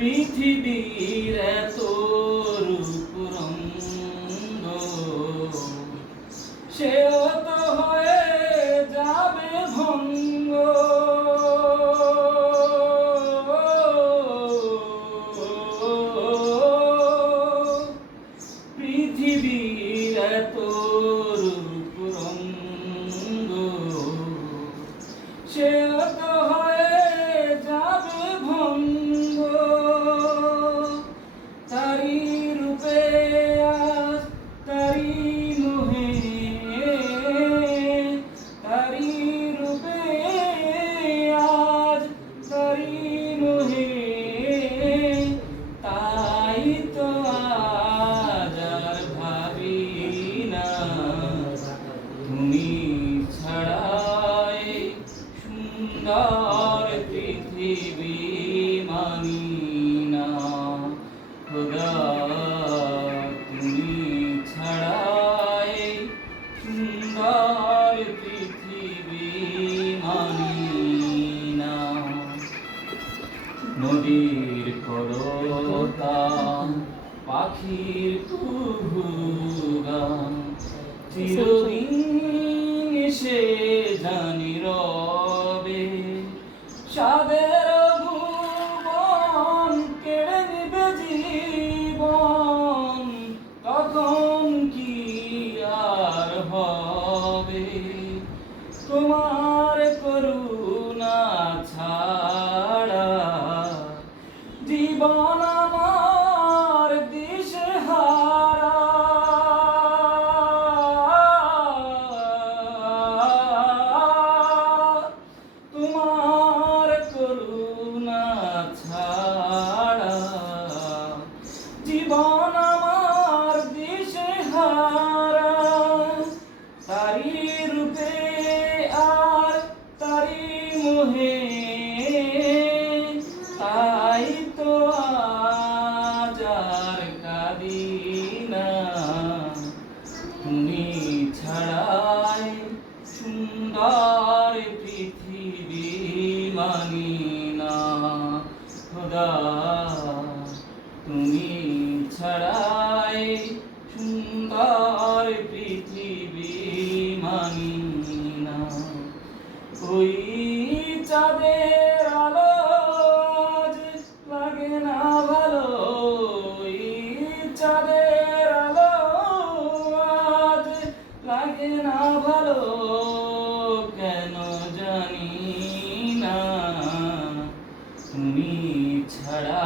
পৃথিবীর এত রূপ রঙ্গ, সেও তো হয়ে যাবে ভঙ্গ। পৃথিবীর এত রূপ রঙ্গ, সেও তো হয়ে যাবে ভঙ্গ। তারি রূপে আজ তারি মোহে, তারি রূপে আজ তারি মোহে, তাই তো আজ আর ভাবি না তুমি ছাড়াই সুন্দর পৃথিবী মানি না। খোদা তুমি ছাড়াই সুন্দর পৃথিবী মানি না। নদীর করতান, পাখির কুহু গান, চিরদিন সে জানি রবে। সাদের ভুবন কেড়ে নিবে জীবন, তখন কি আর হবে? তোমার করুণা ছাড়া জীবন আমার দিশেহারা। তোমার করুণা ছাড়া জীবন আমার দিশেহারা। তারি রূপে আর তারি মোহে, তাই তো আজ আর কাঁদি না তুমি ছাড়াই সুন্দর পৃথিবী মানি না। খোদা তুমি ছাড়াই সুন্দর পৃথিবী মানি না। ওই চাঁদের আলো আজ লাগে না ভালো, ওই চাঁদের আলো আজ লাগে না ভালো, কেন জানি না তুমি ছাড়া